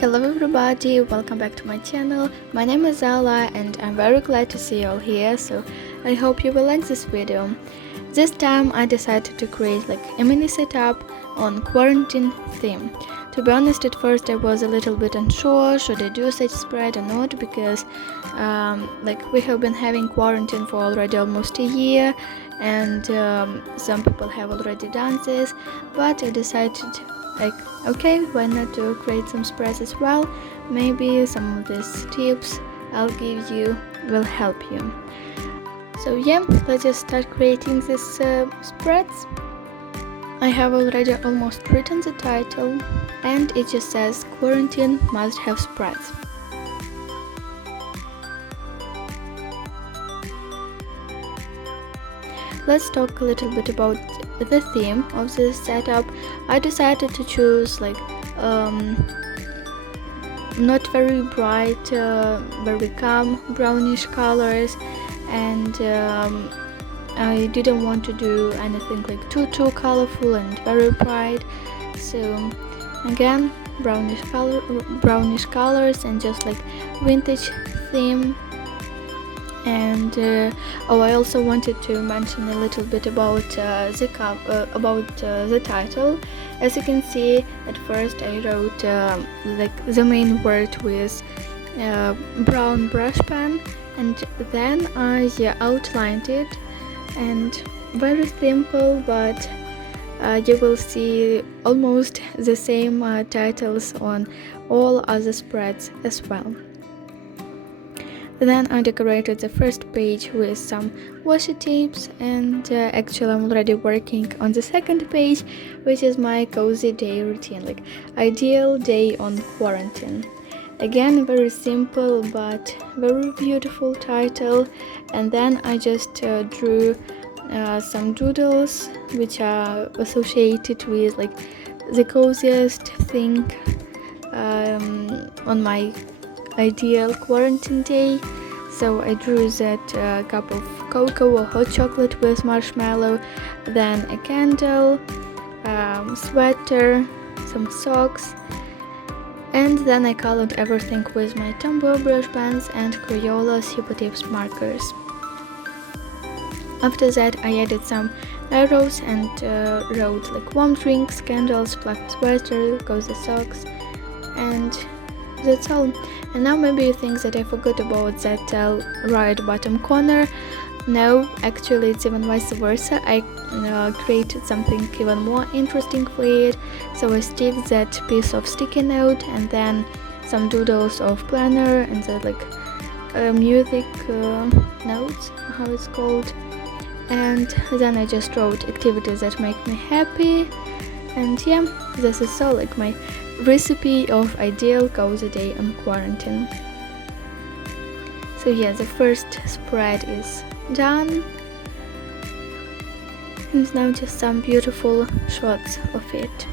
Hello everybody, welcome back to my channel. My name is Ala and I'm very glad to see you all here, so I hope you will like this video. This time I decided to create a mini setup on quarantine theme. To be honest, at first I was a little bit unsure should I do such spread or not, because we have been having quarantine for already almost a year, and some people have already done this, but I decided okay, why not to create some spreads as well. Maybe some of these tips I'll give you will help you. So yeah, let's just start creating these spreads. I have already almost written the title, and it just says quarantine must have spreads. Let's talk a little bit about the theme of this setup. I decided to choose not very bright, very calm brownish colors, and I didn't want to do anything too colorful and very bright. So again, brownish colors and just vintage theme. And I also wanted to mention a little bit about the title. As you can see, at first I wrote the main word with brown brush pen, and then I outlined it, and very simple, but you will see almost the same titles on all other spreads as well. Then I decorated the first page with some washi tapes, and actually I'm already working on the second page, which is my cozy day routine, ideal day on quarantine. Again, very simple but very beautiful title. And then I just drew some doodles which are associated with the coziest thing on my ideal quarantine day. So I drew that cup of cocoa or hot chocolate with marshmallow, then a candle, sweater, some socks, and then I colored everything with my Tombow brush pens and Crayola supertips markers. After that I added some arrows and wrote warm drinks, candles, black sweater, cozy socks, and that's all. And now maybe you think that I forgot about that right bottom corner. No, actually it's even vice versa. I created something even more interesting for it. So I stick that piece of sticky note and then some doodles of planner and the music notes, how it's called. And then I just wrote activities that make me happy. And yeah, this is all my recipe of ideal cozy day on quarantine. So yeah, the first spread is done, and now just some beautiful shots of it.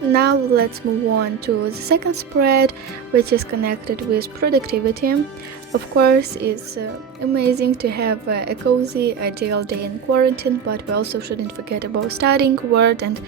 Now let's move on to the second spread, which is connected with productivity. Of course, it's amazing to have a cozy, ideal day in quarantine, but we also shouldn't forget about studying, work, and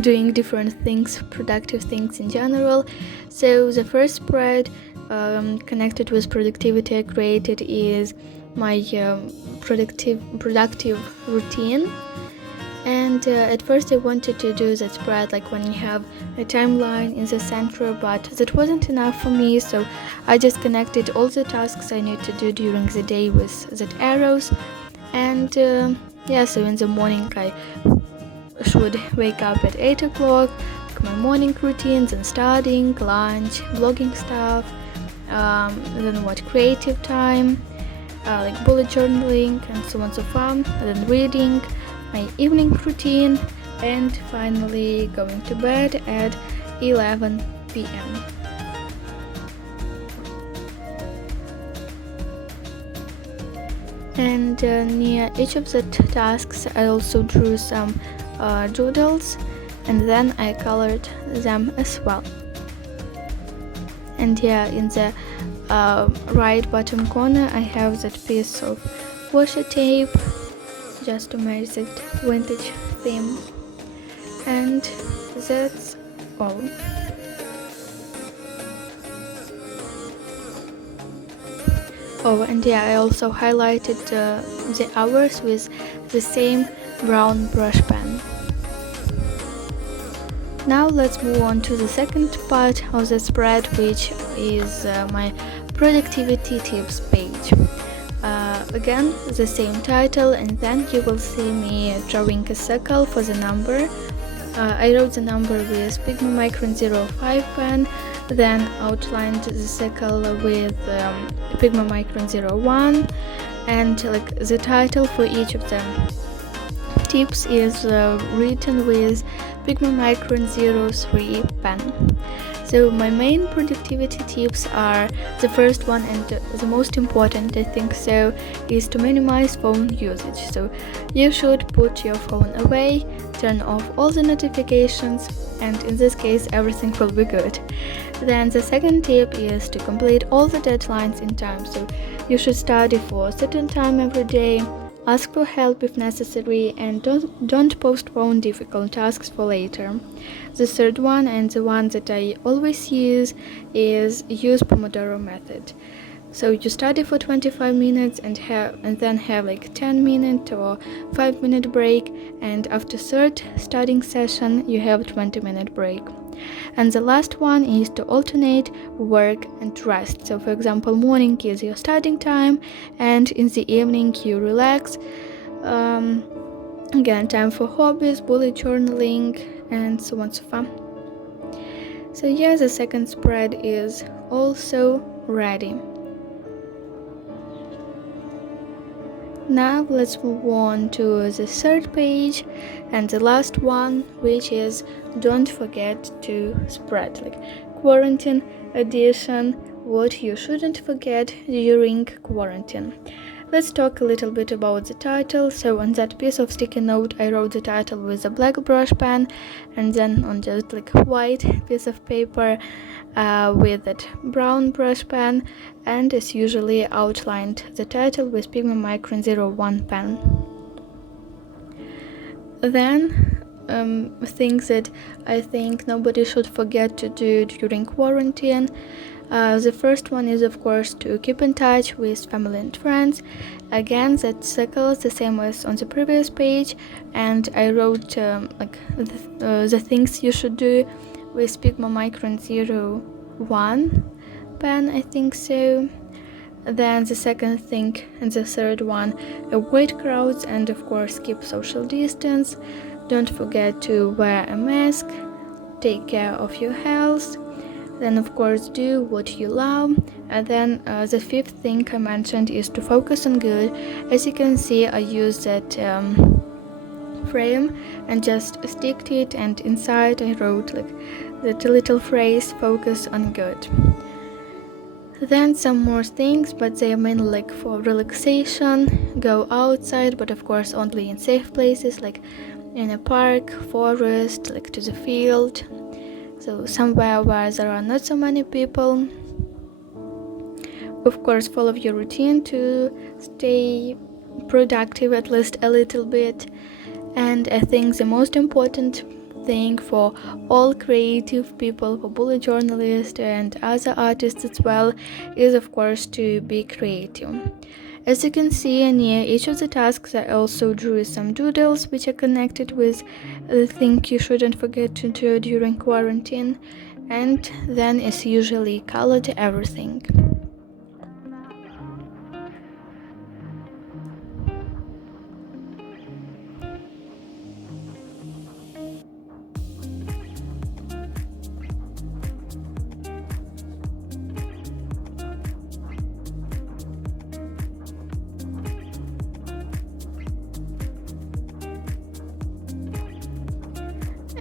doing different things, productive things in general. So the first spread connected with productivity I created is my productive routine. And at first I wanted to do that spread when you have a timeline in the center, but that wasn't enough for me, so I just connected all the tasks I need to do during the day with that arrows. And yeah, so in the morning I should wake up at 8 o'clock, my morning routines and studying, lunch, blogging stuff, then creative time, bullet journaling and so on and so forth, then reading, my evening routine, and finally going to bed at 11 p.m. And near each of the tasks I also drew some doodles, and then I colored them as well. And yeah, in the right bottom corner I have that piece of washi tape, just to match that vintage theme. And that's all. Oh, and yeah, I also highlighted the hours with the same brown brush pen. Now let's move on to the second part of the spread, which is my productivity tips page. Again, the same title, and then you will see me drawing a circle for the number. I wrote the number with Pigma Micron 05 pen, then outlined the circle with Pigma Micron 01, and like the title for each of them tips is written with Pigma Micron 03 pen. So my main productivity tips are the first one and the most important, I think so, is to minimize phone usage. So you should put your phone away, turn off all the notifications, and in this case everything will be good. Then the second tip is to complete all the deadlines in time. So you should study for a certain time every day, ask for help if necessary, and don't postpone difficult tasks for later. The third one, and the one that I always use, is use Pomodoro method. So you study for 25 minutes and then have like 10-minute or 5-minute break, and after third studying session you have 20-minute break. And the last one is to alternate work and rest. So for example, morning is your studying time, and in the evening you relax. Again, time for hobbies, bullet journaling, and so on so far. So yeah, the second spread is also ready. Now let's move on to the third page and the last one, which is don't forget to spread, like quarantine edition, what you shouldn't forget during quarantine. Let's talk a little bit about the title. So on that piece of sticky note I wrote the title with a black brush pen, and then on just like white piece of paper with that brown brush pen, and as usually outlined the title with Pigma Micron 01 pen. Then things that I think nobody should forget to do during quarantine. The first one is of course to keep in touch with family and friends. Again, that circles the same as on the previous page, and I wrote the things you should do with Pigma Micron 01 pen, I think so. Then the second thing and the third one, avoid crowds and of course keep social distance. Don't forget to wear a mask, take care of your health. Then of course do what you love. And then the fifth thing I mentioned is to focus on good. As you can see, I use that frame and just stick to it, and inside I wrote like that little phrase, focus on good. Then some more things, but they are mainly like for relaxation. Go outside, but of course only in safe places, like in a park, forest, like to the field. So somewhere where there are not so many people. Of course, follow your routine to stay productive at least a little bit. And I think the most important thing for all creative people, for bullet journalists and other artists as well, is of course to be creative. As you can see near each of the tasks, I also drew some doodles which are connected with the thing you shouldn't forget to do during quarantine, and then as usually colored everything.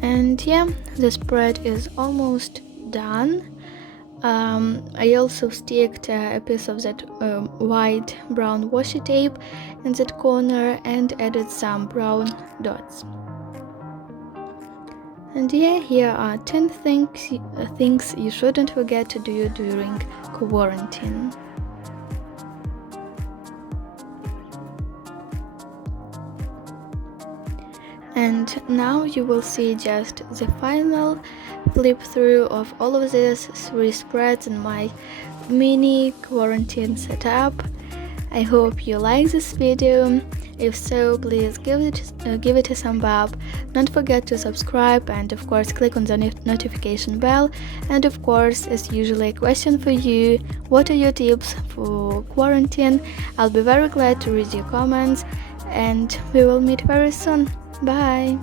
And yeah, the spread is almost done. I also sticked a piece of that white brown washi tape in that corner and added some brown dots. And yeah, here are 10 things you shouldn't forget to do during quarantine. And now you will see just the final flip through of all of these 3 spreads in my mini quarantine setup. I hope you like this video. If so, please give it a thumb up. Don't forget to subscribe and of course click on the notification bell. And of course, as usual, a question for you: what are your tips for quarantine? I'll be very glad to read your comments, and we will meet very soon. Bye!